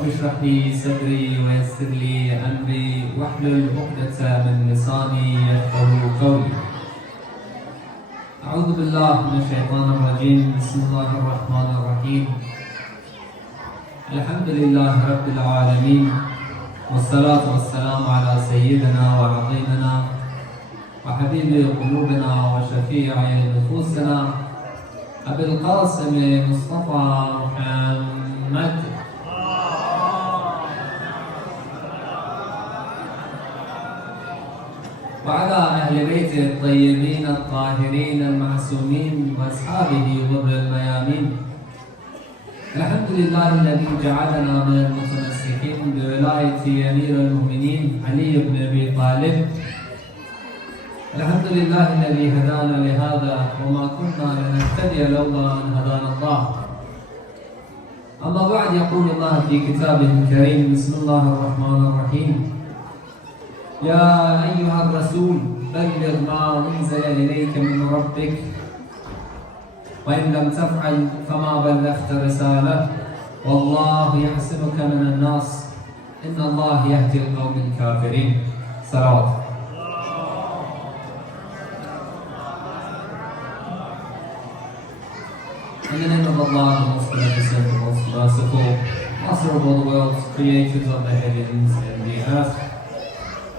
رب اشرح لي صدري ويسر لي أمري واحلل عقدة من لساني يفقهوا قولي. أعوذ بالله من الشيطان الرجيم. بسم الله الرحمن الرحيم. الحمد لله رب العالمين، والصلاة والسلام على سيدنا وعظيمنا وحبيب قلوبنا وشفيع نفوسنا أبي القاسم مصطفى محمد وعلى أهل بيته الطيبين الطاهرين المعصومين وأصحابه غر الميامين. الحمد لله الذي جعلنا من المتمسكين بولاية أمير المؤمنين علي بن أبي طالب. الحمد لله الذي هدانا لهذا وما كنا لنهتدي لولا أن هدانا الله. أما بعد، يقول الله في كتابه الكريم: بسم الله الرحمن الرحيم. يا أيها الرسول بلغ ما أنزل إليك من ربك وإن لم تفعل فما بلغت رسالة والله يحسبك من الناس إن الله يهدي القوم الكافرين. صلوات. In the name of Allah, the most beneficent, the most merciful, master of all the worlds, creators of the heavens and the earth,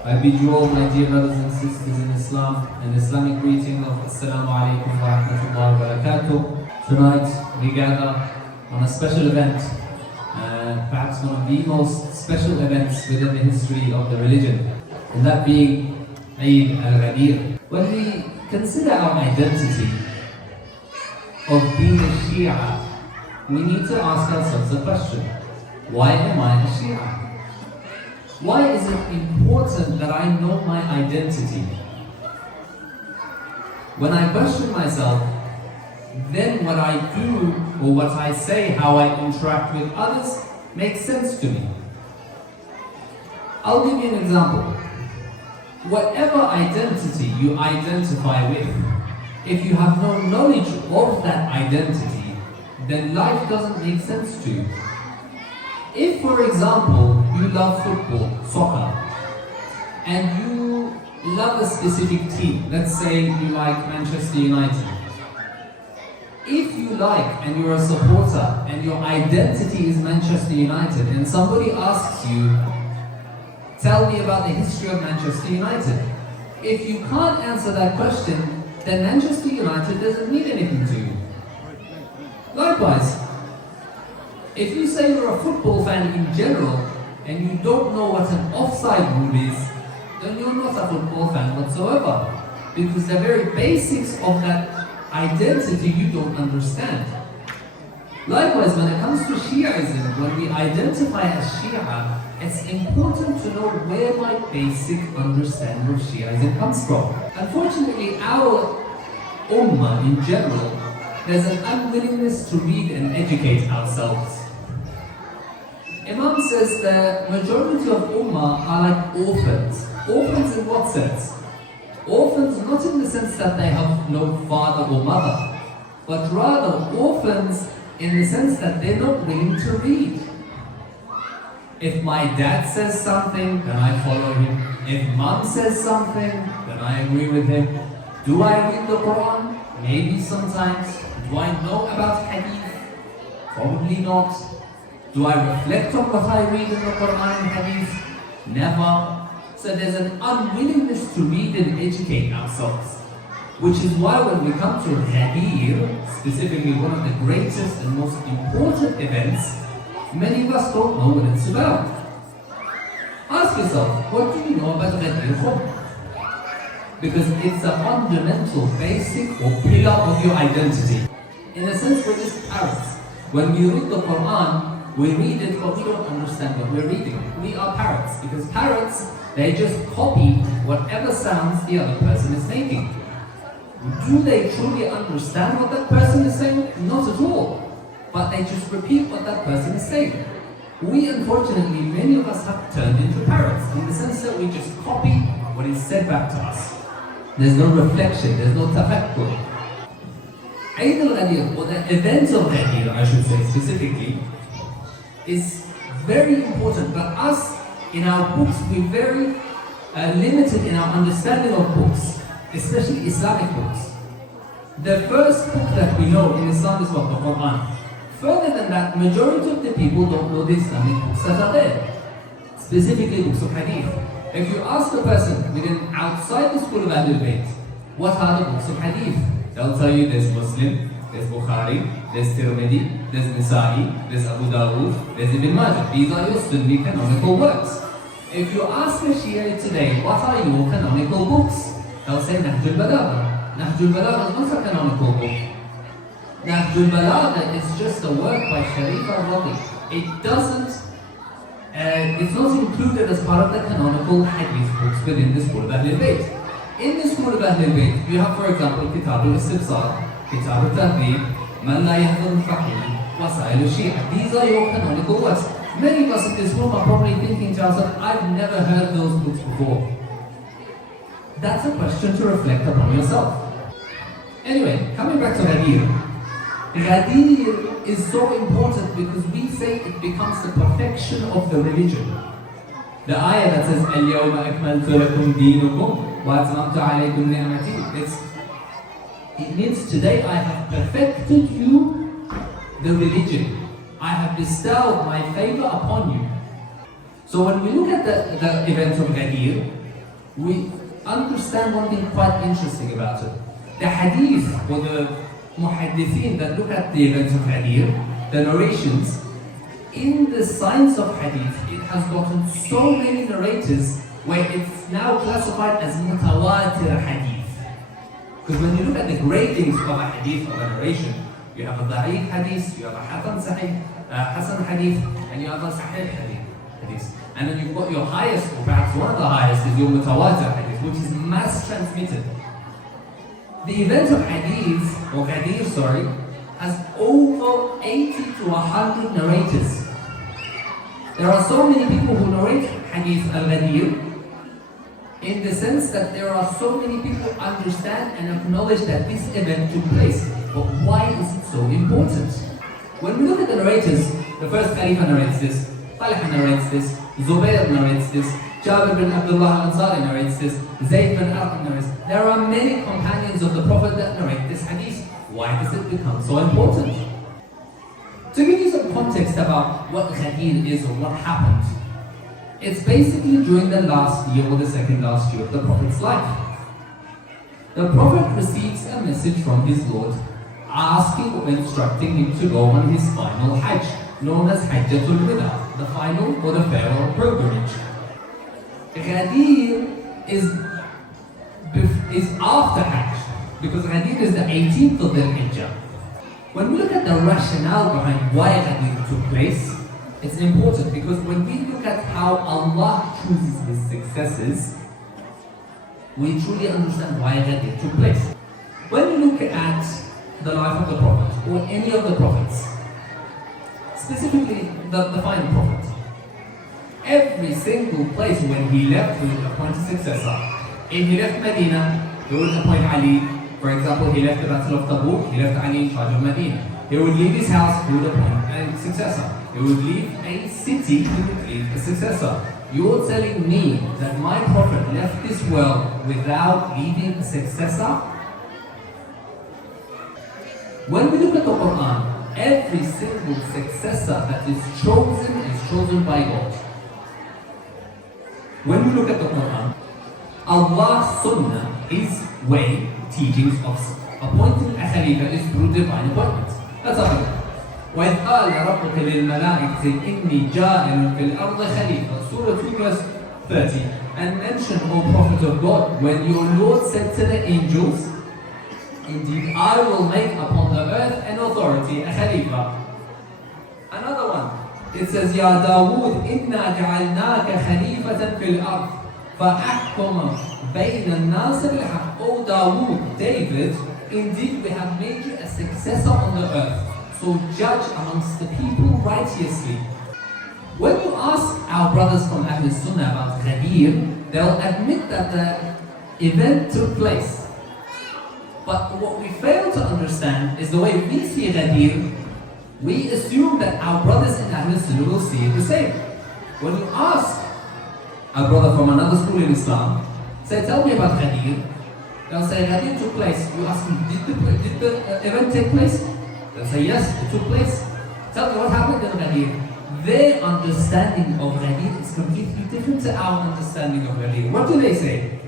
I bid you all, my dear brothers and sisters in Islam, an Islamic greeting of Assalamu alaikum wa rahmatullahi wa barakatuh. Tonight we gather on a special event, perhaps one of the most special events within the history of the religion, and that being Eid al-Ghadir. When we consider our identity of being a Shia, we need to ask ourselves a question: why am I a Shia? Why is it important that I know my identity? When I question myself, then what I do or what I say, how I interact with others, makes sense to me. I'll give you an example. Whatever identity you identify with, if you have no knowledge of that identity, then life doesn't make sense to you. If, for example, you love football, soccer, and you love a specific team, let's say you like Manchester United. If you like and you're a supporter and your identity is Manchester United, and somebody asks you, tell me about the history of Manchester United. If you can't answer that question, then Manchester United doesn't mean anything to you. Likewise, if you say you're a football fan in general and you don't know what an offside rule is, then you're not a football fan whatsoever, because the very basics of that identity you don't understand. Likewise, when it comes to Shiaism, when we identify as Shia, it's important to know where my basic understanding of Shiaism comes from. Unfortunately, our ummah in general, there's an unwillingness to read and educate ourselves. Imam says the majority of ummah are like orphans. Orphans in what sense? Orphans not in the sense that they have no father or mother, but rather orphans in the sense that they're not willing to read. If my dad says something, then I follow him. If mom says something, then I agree with him. Do I read the Quran? Maybe sometimes. Do I know about hadith? Probably not. Do I reflect on what I read in the Quran and hadith? Never. So there's an unwillingness to read and educate ourselves. Which is why when we come to Ghadir, specifically one of the greatest and most important events, many of us don't know what it's about. Ask yourself, what do you know about Ghadir? Because it's a fundamental, basic or pillar of your identity. In a sense, we're just parrots. When we read the Quran, we read it, but we don't understand what we're reading. We are parrots, because parrots, they just copy whatever sounds the other person is making. Do they truly understand what that person is saying? Not at all. But they just repeat what that person is saying. We, unfortunately, many of us have turned into parrots, in the sense that we just copy what is said back to us. There's no reflection, there's no tafakkur. Eid al-Ghadir, or the event of Ghadir, I should say specifically, is Very important. But us, in our books, we're very limited in our understanding of books, especially Islamic books. The first book that we know in Islam is what? The Quran. Further than that, majority of the people don't know the Islamic books that are there. Specifically books of Hadith. If you ask a person within outside the school of Ahlul Bayt, what are the books of Hadith? They'll tell you there's Muslim, there's Bukhari, there's Tirmidhi, there's Nisa'i, there's Abu Dawood, there's Ibn Majah. These are your Sunni canonical works. If you ask a Shia today, what are your canonical books? They'll say Nahjul Balagha. Nahjul Balagha is not a canonical book. Nahjul Balagha is just a work by Sharif al-Radi. It doesn't, it's not included as part of the canonical hadith books within the school of Ahlul Bayt. In the school of Ahlul Bayt, you have, for example, Kitab al-Istibsar, Kitab al-Tahdhib, Man La Yahdhur al-Faqih, Wasail al-Shia. These are your canonical works. Many of us in this room are probably thinking to ourselves, I've never heard those books before. That's a question to reflect upon yourself. Anyway, coming back to Ghadir. Ghadir is so important because we say it becomes the perfection of the religion. The ayah that says, الْيَوْمَ أَكْمَلْتُ لَكُمْ دِينُكُمْ وَأَتْمَمْتُ عَلَيْكُمْ نِعْمَتِي. It means today I have perfected you, the religion. I have bestowed my favor upon you. So when we look at the event of Ghadir, we understand one thing quite interesting about it. The hadith or the muhaddithin that look at the event of Ghadir, the narrations, in the science of hadith, it has gotten so many narrators where it's now classified as mutawatir hadith. Because when you look at the gradings of a hadith or a narration, you have a da'if hadith, you have a hasan hadith, and you have a sahih hadith. And then you've got your highest, or perhaps one of the highest, is your mutawatir hadith, which is mass transmitted. The event of hadith, or Ghadir, has over 80 to 100 narrators. There are so many people who narrate hadith al-Ghadir, in the sense that there are so many people who understand and acknowledge that this event took place. But why is it so important? When we look at the narrators, the first Khalifa narrates this, Talha narrates this, Zubayr narrates this, Jabir bin Abdullah al-Ansari narrates this, Zayd bin Arqam narrates. There are many companions of the Prophet that narrate this hadith. Why does it become so important? To give you some context about what Ghadir is or what happened, it's basically during the last year or the second last year of the Prophet's life. The Prophet receives a message from his Lord asking or instructing him to go on his final Hajj, known as Hajjatul Wida, the final or the farewell pilgrimage. Ghadir is after Hajj, because Ghadir is the 18th of the Hijjah. When we look at the rationale behind why Ghadir took place, it's important because when we look at how Allah chooses His successors, we truly understand why Ghadir took place. When you look at the life of the Prophet, or any of the Prophets, specifically the final Prophet, every single place when he left, he would appoint a successor. If he left Medina, he would appoint Ali. For example, he left the Battle of Tabuk, he left Ali in charge of Medina. He would leave his house, he would appoint a successor. He would leave a city, he would leave a successor. You're telling me that my Prophet left this world without leaving a successor? When we look at the Quran, every single successor that is chosen by God. When we look at the Quran, Allah's Sunnah, His way, teachings of appointing a Khalifa is through divine appointment. Let's have a look. وَإِذْ قَالَ رَبُّكَ لِلْمَلَائِكَةِ إِنِّي جَاعِلٌ فِي الْأَرْضِ خَلِيفَةً Surah 2 verse 30. And mention, O Prophet of God, when your Lord said to the angels, indeed I will make upon the earth an authority, a Khalifa. Another one, it says, Ya Dawood, إِنَّا جَعَلْنَاكَ خَلِيفَةً فِي الْأَرْضِ فَأَحْكُمَ بَيْنَ النَّاسِ بِالْحَقِّ. O Dawood, David, indeed we have made you a successor on the earth. So judge amongst the people righteously. When you ask our brothers from Ahlul Sunnah about Ghadir, they'll admit that the event took place. But what we fail to understand is the way we see Ghadir, We assume that our brothers in Ahlul Sunnah will see it the same. When you ask a brother from another school in Islam, say, tell me about Ghadir. They'll say, Ghadir took place. You ask them, did the event take place? They'll say, yes, it took place. Tell me what happened in Ghadir. Their understanding of Ghadir is completely different to our understanding of Ghadir. What do they say?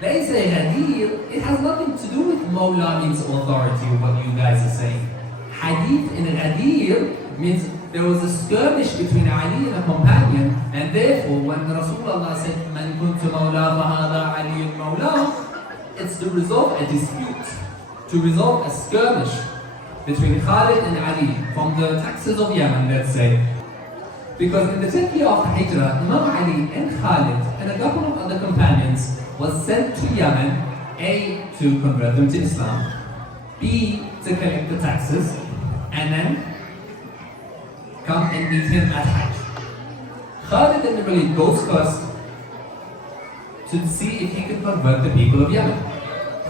They say Ghadir, it has nothing to do with Mawla means authority, what you guys are saying. Hadith in Ghadir means there was a skirmish between Ali and a companion, and therefore when Rasulullah said, Man kuntu Mawla fahada Ali Mawla, it's to resolve a dispute, to resolve a skirmish between Khalid and Ali from the taxes of Yemen, let's say. Because in the 10th year of Hijrah, Imam Ali and Khalid and a couple of other companions was sent to Yemen, A, to convert them to Islam, B, to collect the taxes, and then come and meet him at Hajj. Khalid ibn Walid goes first to see if he can convert the people of Yemen.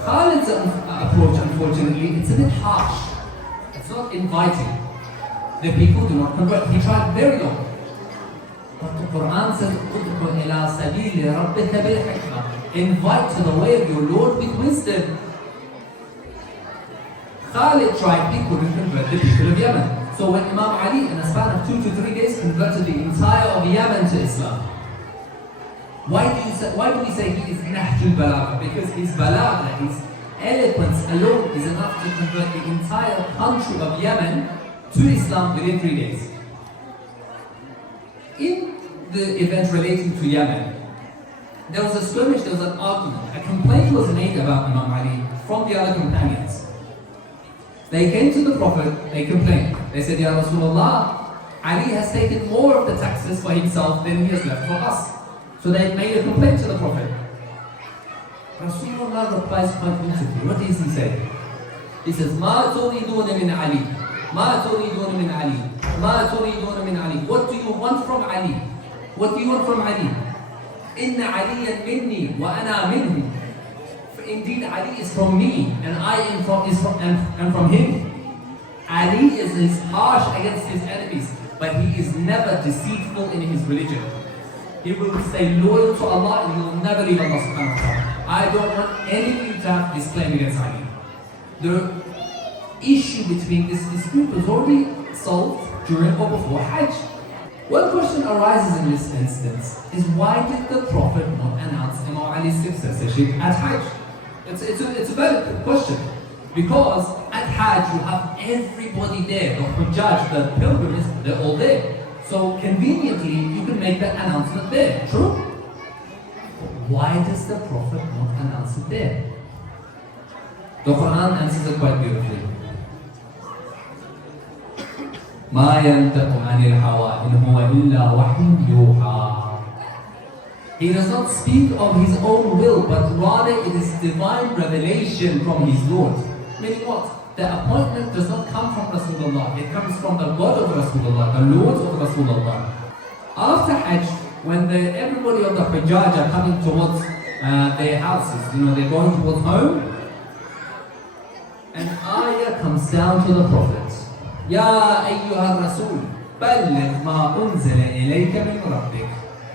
Khalid's approach, unfortunately, it's a bit harsh. It's not inviting. The people do not convert. He tried very long. But the Quran says, "Ud'u ila sabili rabbika bil hikmah." Invite to the way of your Lord with wisdom. Khalid tried, he couldn't convert the people of Yemen. So when Imam Ali, in a span of 2 to 3 days, converted the entire of Yemen to Islam. Why do we say he is Nahjul Balagha? Because his Balagha, his eloquence alone is enough to convert the entire country of Yemen to Islam within 3 days. In the event relating to Yemen, there was a skirmish, there was an argument. A complaint was made about Imam Ali from the other companions. They came to the Prophet, they complained. They said, Ya Rasulullah, Ali has taken more of the taxes for himself than he has left for us. So they made a complaint to the Prophet. Rasulullah replies quite beautifully. What does he say? He says, Ma turiduna min Ali. Ma turiduna min Ali. Ma turiduna min Ali. What do you want from Ali? What do you want from Ali? Inna aliyan minni wa ana minhu. Indeed, Ali is from me, and I am from him. Ali is harsh against his enemies, but he is never deceitful in his religion. He will stay loyal to Allah and he will never leave Allah subhanahu wa ta'ala. I don't want any of you to have this claim against Ali. The issue between this dispute was already solved during or before Hajj. One question arises in this instance is, why did the Prophet not announce Imam Ali's successorship at Hajj? It's a valid question. Because at Hajj you have everybody there, the Hujjaj, the pilgrims, they're all there. So conveniently you can make that announcement there, true? Why does the Prophet not announce it there? The Quran answers it quite beautifully. ما ينطق عن الهوى إن هو إلا وحي يوحى. He does not speak of his own will, but rather it is divine revelation from his Lord. Meaning what? The appointment does not come from Rasulullah. It comes from the God of Rasulullah, the Lord of Rasulullah. After Hajj, when everybody of the Hujjaj are coming towards their houses, they're going towards home, an ayah comes down to the Prophet. يا أيها الرسول بلغ ما أنزل إليك من ربك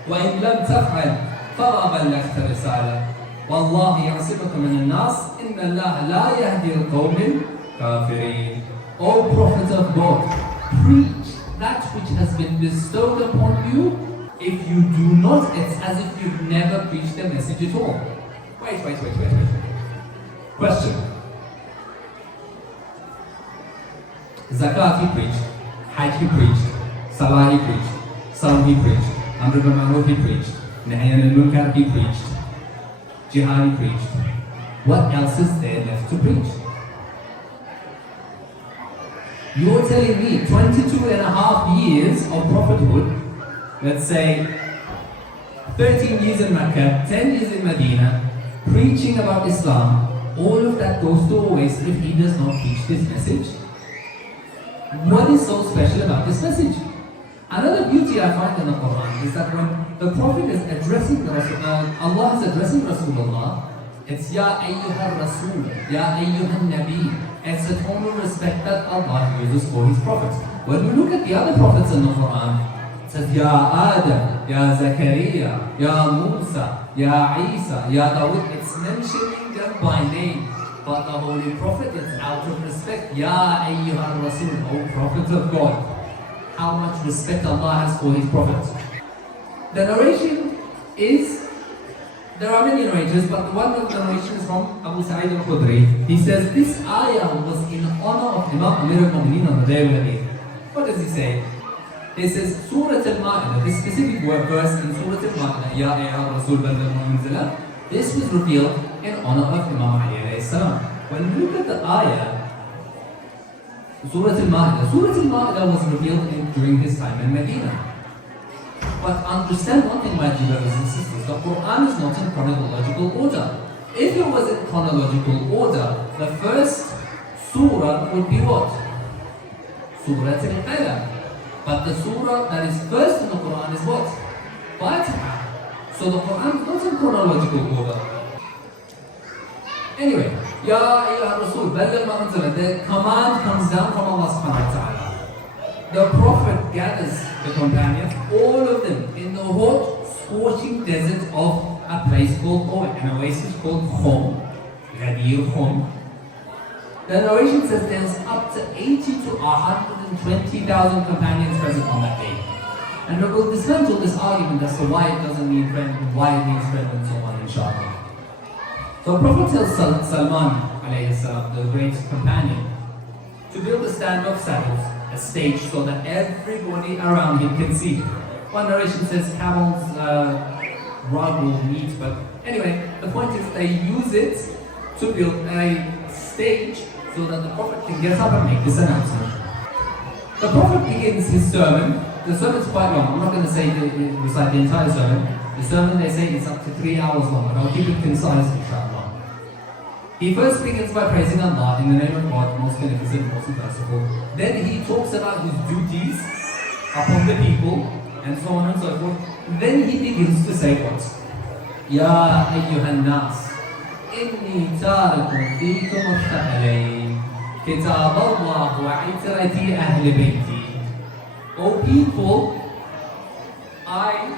وإن لم تفعل فما بلغت الرسالة والله يعصمك من الناس إن الله لا يهدي القوم الكافرين. O Prophet of God, preach that which has been bestowed upon you. If you do not, it's as if you've never preached the message at all. Wait. Question. Zakat he preached, Hajj he preached, Salah he preached, Salam he preached, Amr bil Ma'ruf he preached, Nahy anil Munkar he preached, Jihad he preached. What else is there left to preach? You're telling me 22 and a half years of prophethood, let's say 13 years in Mecca, 10 years in Medina, preaching about Islam, all of that goes to waste if he does not preach this message? What is so special about this message? Another beauty I find in the Quran is that when the Prophet is addressing Allah is addressing Rasulullah, it's Ya Ayyuhar Rasul, Ya Ayyuhan Nabi. It's a form of respect that Allah uses for His prophets. When we look at the other prophets in the Quran, it says, Ya Adam, Ya Zakaria, Ya Musa, Ya Isa, Ya Dawud. It's mentioning them by name. But the Holy Prophet is out of respect. Ya Ayyuhal Rasul, O Prophet of God. How much respect Allah has for His prophets. The narration is, there are many narrators, but one of the narrations from Abu Sa'id al-Khudri. He says, this ayah was in honor of Imam Amir al-Mu'mineen on the day of Eid. What does he say? He says, Surah Al-Ma'idah, this specific verse in Surah Al-Ma'idah, Ya Ayyuhal Rasul Balligh ma unzila, this was revealed in honor of Imam Ali alayhi salam. When we look at the ayah, Surah Al-Ma'idah was revealed during his time in Medina. But understand one thing, my dear brothers and sisters, the Quran is not in chronological order. If it was in chronological order, the first surah would be what? Surah Al-Qalam. But the surah that is first in the Quran is what? Fatiha. So the Quran is not in chronological order. Anyway, Ya Ayyuhal Rasul, Balligh ma unzila. The command comes down from Allah subhanahu wa ta'ala. The Prophet gathers the companions, all of them, in the hot, scorching desert of a place called, or an oasis called Khum, Ghadir Khum. The narration says there's up to 80 to 120,000 companions present on that day. And we'll dismantle this argument as to why it doesn't mean friend, and why it means friend, and so on, inshallah. So the Prophet tells Salman, alayhi salam, the great companion, to build a stand of saddles, a stage, so that everybody around him can see. One narration says camels, rug or meat, but anyway, the point is they use it to build a stage so that the Prophet can get up and make this announcement. The Prophet begins his sermon. The sermon is quite long. I'm not going to say recite the entire sermon. The sermon, they say, is up to 3 hours long, but I'll keep it concise, inshallah. He first begins by praising Allah in the name of God, most beneficent, most merciful. Then he talks about his duties upon the people, and so on and so forth. Then he begins to say what? Ya ayyuhan nas, inni tarikum fikum al-thaqalayn, kitab Allah wa itrati ahli bayti. O people, I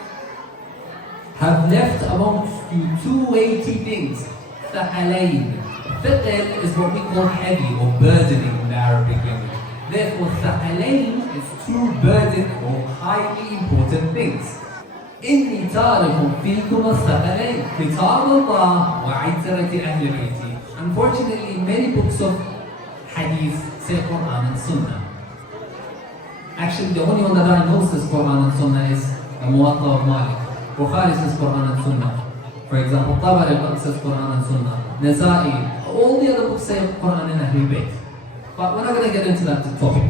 have left amongst you two weighty things. Thaqalayn. Thaqal is what we call heavy or burdening in the Arabic language. Therefore, thaqalayn is two burden or highly important things. إِنِّي تَارِكُمْ فِيكُمْ الثَّقَلَيْنِ كِتَابَ اللَّهِ وَعِتْرَةِ أَهْلِ بَيْتِي. Unfortunately, many books of hadith say Quran and Sunnah. Actually, the only one that I know says Quran and Sunnah is the Muwatta of Malik. Bukhari says Quran and Sunnah. For example, Tabari says Quran and Sunnah. Nasa'i, all the other books say Quran and Ahlul Bayt. But we're not going to get into that topic.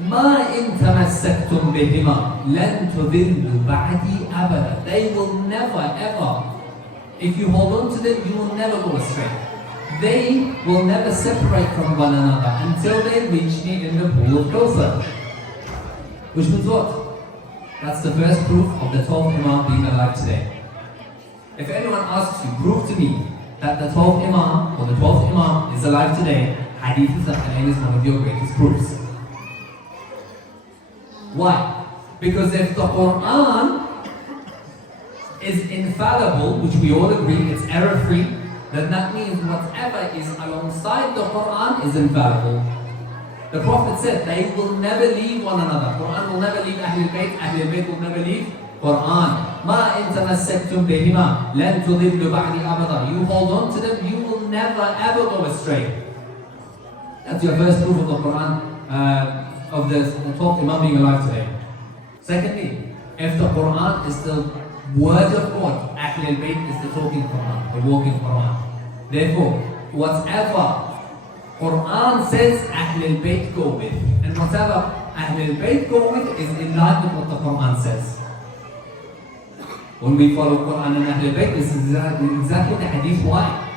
ما إن تمسكتم بهما لن تضلوا بعدي أبدا. They will never ever, if you hold on to them, you will never go astray. They will never separate from one another until they reach me in the pool of Kawthar. Which means what? That's the first proof of the 12th Imam being alive today. If anyone asks you, prove to me that the 12th Imam or the 12th Imam is alive today, Hadith al-Thaqalayn is one of your greatest proofs. Why? Because if the Quran is infallible, which we all agree it's error-free, then that means whatever is alongside the Quran is infallible. The Prophet said they will never leave one another. Quran will never leave Ahlul Bayt, Ahlul Bayt will never leave Quran. Ma in tamassaktum bihima lan tudillu ba'di abada. You hold on to them, you will never ever go astray. That's your first proof of the Quran, of the 12th Imam being alive today. Secondly, if the Quran is the word of God, Ahlul Bayt is the talking Quran, the walking Quran. Therefore, whatever Quran says, Ahlul Bayt go with. And whatever Ahlul Bayt go with is in line with what the Quran says. When we follow Quran and Ahlul Bayt, this is exactly the hadith why.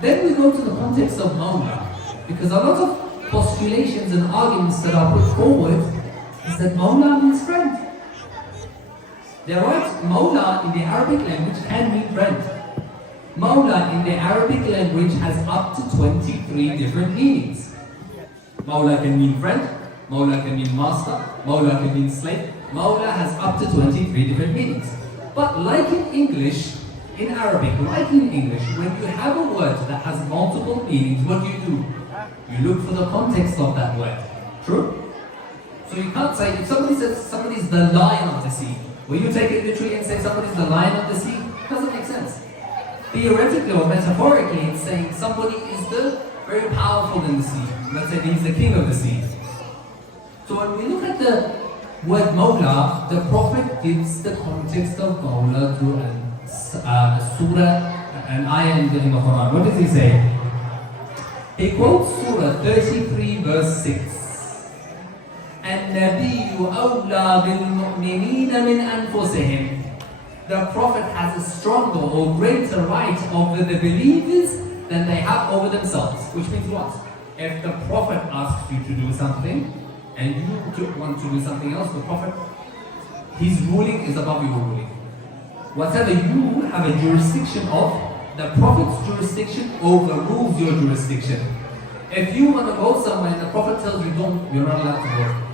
Then we go to the context of Mawla. Because a lot of postulations and arguments that are put forward is that Mawla means friend. They're right, Mawla in the Arabic language can mean friend. Mawla in the Arabic language has up to 23 different meanings. Mawla can mean friend, Mawla can mean master, Mawla can mean slave. Mawla has up to 23 different meanings. But like in English, in Arabic, like in English, when you have a word that has multiple meanings, what do? You look for the context of that word. True? So you can't say, if somebody says somebody's the lion of the sea, will you take it literally and say somebody's the lion of the sea? It doesn't make sense. Theoretically or metaphorically, it's saying somebody is the very powerful in the sea. Let's say he's the king of the sea. So when we look at the word Mawla, the Prophet gives the context of Mawla to a surah, an ayah in the Quran. What does he say? He quotes Surah 33 verse 6. النبي أولى بالمؤمنين من أنفسهم. The Prophet has a stronger or greater right over the believers than they have over themselves. Which means what? If the Prophet asks you to do something and you want to do something else, the Prophet, his ruling is above your ruling. Whatever you have a jurisdiction of, the Prophet's jurisdiction overrules your jurisdiction. If you want to go somewhere and the Prophet tells you don't, you're not allowed to go.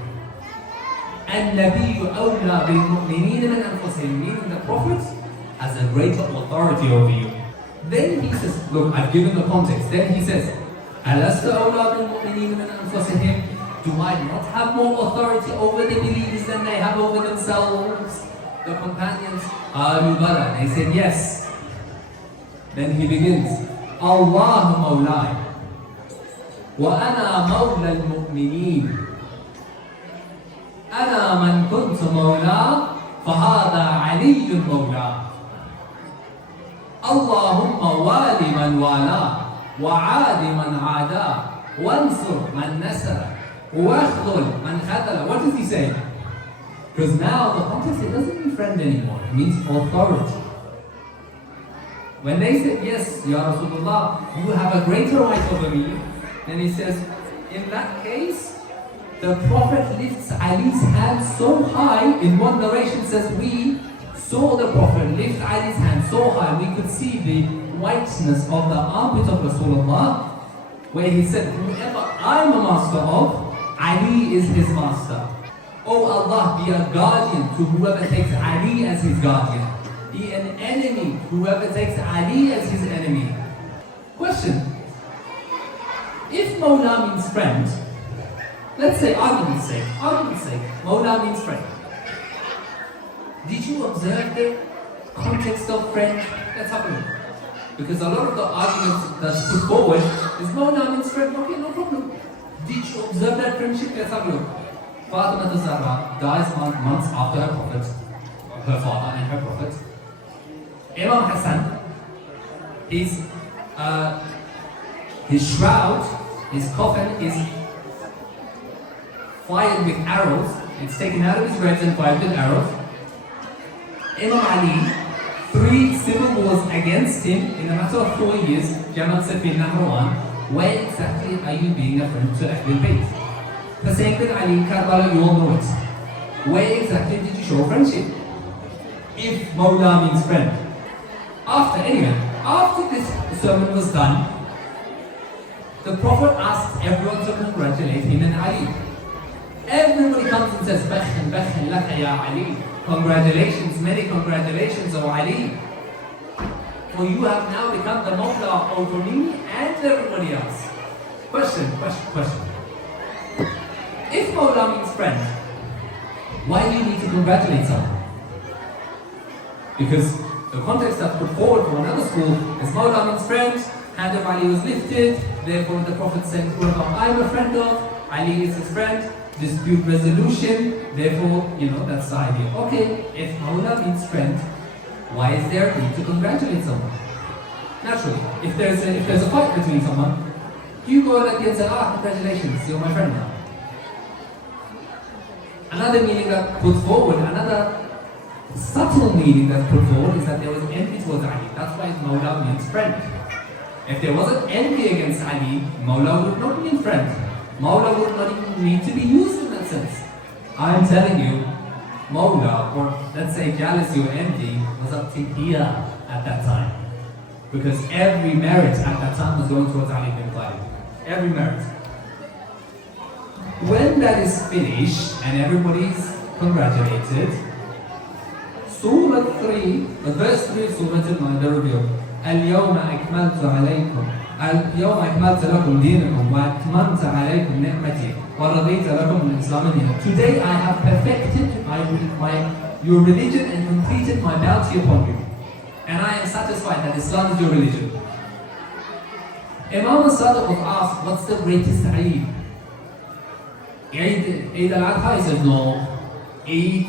النبي أولى بالمؤمنين من أنفسهم, meaning the Prophet has a greater authority over you. Then he says, look, I've given the context. Then he says, ألست أولى بالمؤمنين من أنفسهم? Do I not have more authority over the believers than they have over themselves? The companions, they said yes. Then he begins, Allah mawlai wa ana mawla al-mu'mineen. أنا من كنت مولاه فهذا علي مولاه. اللهم وال من والاه وعاد من عاداه وانصر من نصره واخذل من خذله. What does he say? Because now the context, it doesn't mean friend anymore, it means authority. When they said, yes, Ya Rasulullah, you have a greater right over me, then he says, in that case, the Prophet lifts Ali's hand so high. In one narration says, we saw the Prophet lift Ali's hand so high, we could see the whiteness of the armpit of Rasulullah, where he said, whoever I'm a master of, Ali is his master. Oh Allah, be a guardian to whoever takes Ali as his guardian. Be an enemy to whoever takes Ali as his enemy. Question. If Mawla means friend, let's say, argument's sake, Mawla means friend. Did you observe the context of friend? Let's have a look. Because a lot of the arguments that's put forward is Mawla means friend. Okay, no problem. Did you observe that friendship? Let's have a look. Fatima al-Zahra dies months after her prophet, her father and her prophet. Imam Hassan, his shroud, his coffin is fired with arrows. It's taken out of his ribs and fired with arrows. Imam Ali, 3 civil wars against him in a matter of 4 years. Jamal Safin Nahrawan, where exactly are you being a friend to Ahlul Bayt? Hussein bin Ali, Karbala, you all know it. Where exactly did you show friendship? If Mawla means friend. After this sermon was done, the Prophet asked everyone to congratulate him and Ali. Everybody comes and says, Bakhan, Bakhan, laka ya Ali. Congratulations, many congratulations, O Ali. For you have now become the Mawla over me and everybody else. Question. If Mawla means friend, why do you need to congratulate someone? Because the context that's put forward from another school is Mawla means friend, hand of Ali was lifted, therefore the Prophet said, whoever I'm a friend of, Ali is his friend, dispute resolution, therefore, that's the idea. Okay, if Mawla means friend, why is there a need to congratulate someone? Naturally, if there's a fight between someone, you go at the end and say, congratulations, you're my friend now. Another meaning that puts forward, another subtle meaning that's put forward is that there was envy towards Ali. That's why Mawla means friend. If there wasn't envy against Ali, Mawla would not mean friend. Mawla would not even need to be used in that sense. I'm telling you, Mawla, or let's say jealousy or envy, was up to here at that time. Because every merit at that time was going towards Ali ibn Talib. Every merit. When that is finished and everybody's congratulated, Surah 3, verse 3 of Surah Al-Ma'idah revealed, اليوم أكملت عليكم اليوم أكملت لكم دينكم وأتممت عليكم نعمتي ورضيت لكم الإسلام دينا. Today I have perfected your religion and completed my bounty upon you. And I am satisfied that Islam is your religion. Imam al-Sadiq was asked, what's the greatest Eid? Eid al-Adha? He said no. Eid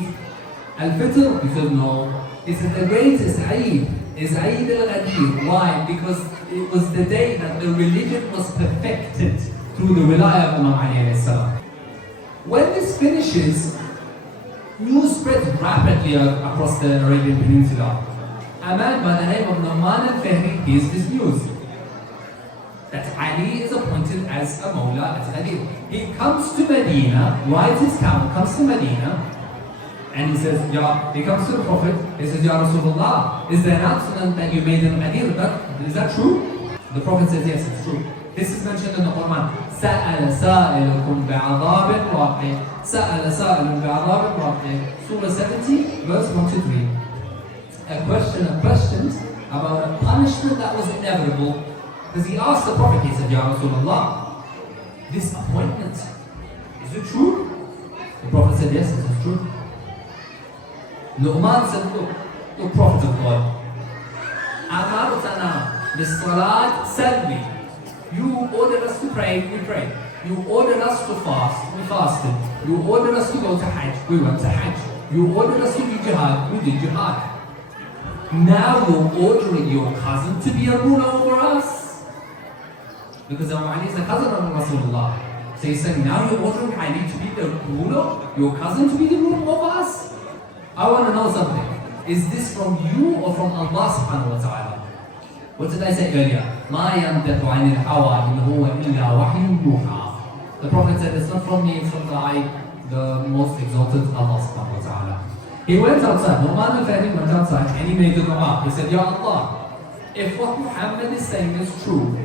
al-Fitr? He said no. He said the greatest Eid is Eid al-Ghadir. Why? Because it was the day that the religion was perfected through the wilayah of Imam Ali alayhi salam. When this finishes, news spreads rapidly across the Arabian Peninsula. A man by the name of Nu'man al-Fahmi hears this news that Ali is appointed as a Mawla at Ghadir. He comes to Medina, rides his camel, comes to Medina, and he says, he comes to the Prophet, he says, Ya Rasulullah, is the announcement that you made in Ghadir, is that true? The Prophet says, yes, it's true. This is mentioned in the Quran. سَأَلَ سَائِلُكُمْ بِعَذَابٍ وَاقِعٍ سَأَلَ سَائِلٌ بِعَذَابٍ وَاقِعٍ Surah 70, verse 1 to 3. A question about a punishment that was inevitable. Because he asked the Prophet, he said, Ya Rasulullah, this appointment, is it true? The Prophet said, yes, it is true. Nu'man said, look, Prophet of God, Amartana bis-salat salli. You ordered us to pray, we prayed. You ordered us to fast, we fasted. You ordered us to go to Hajj, we went to Hajj. You ordered us to do jihad, we did jihad. Now you're ordering your cousin to be a ruler over us. Because Imam Ali is a cousin of Rasulullah. So he's saying, now you're ordering Ali to be the ruler, your cousin to be the ruler of us? I want to know something. Is this from you or from Allah subhanahu wa ta'ala? What did I say earlier? مَا يَنْتَقُ عَنِ الْحَوَىٰ إِنْ هُوَ إِلَّا وَحْيٌ يُوحَىٰ. The Prophet said, it's not from me, it's from the most exalted Allah subhanahu wa ta'ala. He went outside, Nu'man al-Fahmi went outside and he made the dua. He said, Ya Allah, if what Muhammad is saying is true,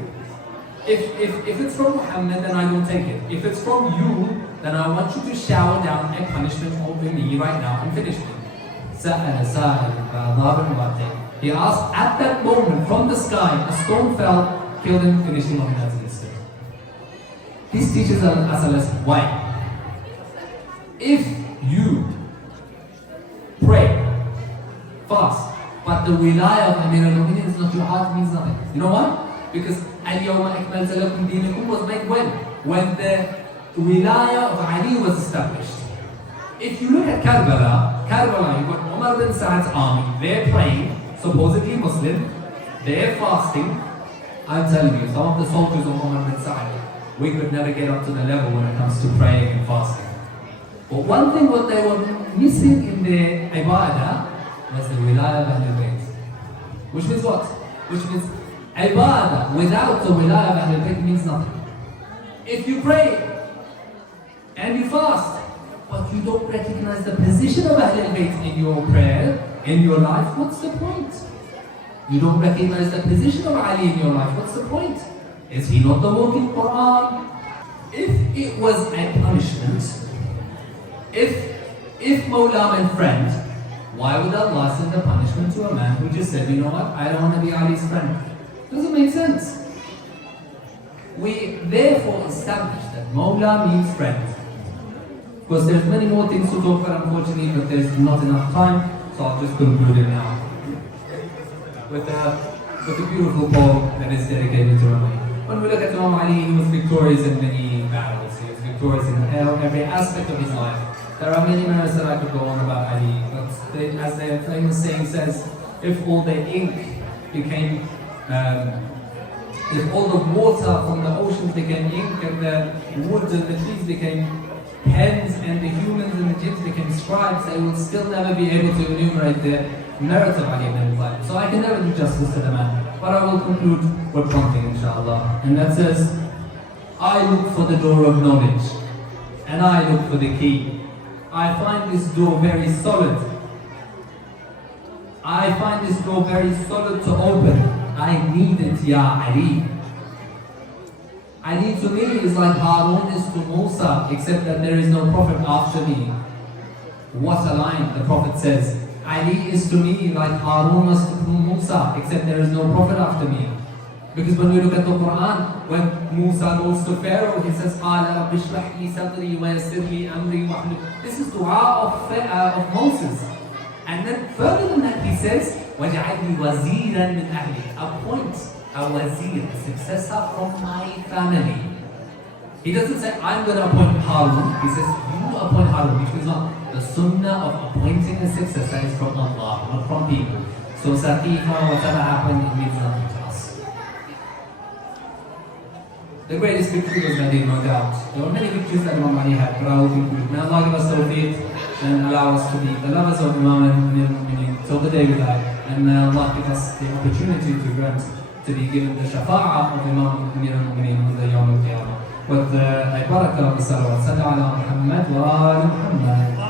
if it's from Muhammad, then I don't take it. If it's from you, then I want you to shower down a punishment over me right now and finish me. He asked, at that moment, from the sky, a stone fell, killed him, finished him on that instant. This teaches us a lesson. Why? If you pray, fast, but the wilayah of Amir al-Mu'minin is not your heart, means nothing. You know why? Because al-yawma akmaltu lakum dinakum was made when? When the wilayah of Ali was established. If you look at Karbala, you've got Umar bin Sa'ad's army, they're praying, supposedly Muslim, they're fasting. I'm telling you, some of the soldiers of Umar bin Sa'ad, we could never get up to the level when it comes to praying and fasting. But one thing what they were missing in their ibadah was the wilayah of Ahlul Bayt. Which means what? Which means ibadah without the wilayah of Ahlul Bayt means nothing. If you pray and you fast, but you don't recognize the position of Ahlul Bayt in your prayer, in your life, what's the point? You don't recognize the position of Ali in your life, what's the point? Is he not the walking Quran? If it was a punishment, if Mawla meant friend, why would Allah send a punishment to a man who just said, you know what, I don't want to be Ali's friend? Doesn't make sense. We therefore established that Mawla means friend. Of course, there's many more things to talk about, unfortunately, but there's not enough time, so I'll just conclude it now with a beautiful poem that is dedicated to Imam Ali. When we look at Imam Ali, he was victorious in many battles. He was victorious in every aspect of his life. There are many matters that I could go on about Ali, but as the famous saying says, if all the ink became, if all the water from the oceans became ink, and the woods and the trees became pens, and the humans and the jinns became scribes, they would still never be able to enumerate the merit of Ali ibn Abi Talib. So I can never do justice to the man. But I will conclude with one thing, inshallah. And that says, I look for the door of knowledge, and I look for the key. I find this door very solid. I find this door very solid to open. I need it, Ya Ali. Ali to me is like Harun is to Musa, except that there is no prophet after me. What a line, the Prophet says. Ali is to me like Harun was to Musa, except there is no prophet after me. Because when we look at the Quran, when Musa goes to Pharaoh, he says, قَالَ رَبِّ اشْرَحْ لِي صَدْرِي وَيَسِّرْ لِي أَمْرِي وَاحْلُلْ. This is dua of Moses. And then further than that, he says, وَجَعَلْ لِي وَزِيرًا مِنْ أَهْلِي. Appoint a wazir, a successor from my family. He doesn't say, I'm going to appoint Harun. He says, you appoint Harun. Which means not the sunnah of appointing a successor is from Allah, not from people. So Saqifa, whatever happened, it means nothing to us. The greatest victory was Badr, no doubt. There were many victories that Imam Ali had, but I will conclude. May Allah give us tawfiq and allow us to be the lovers of Imam and till the day we die. And may Allah give us the opportunity to grant, to be given the shafa'ah of Imam al-Mu'mineen on the Yawm al-Qiyamah. With the barakah of the salawat. Sallallahu ala Muhammad wa ala Muhammad.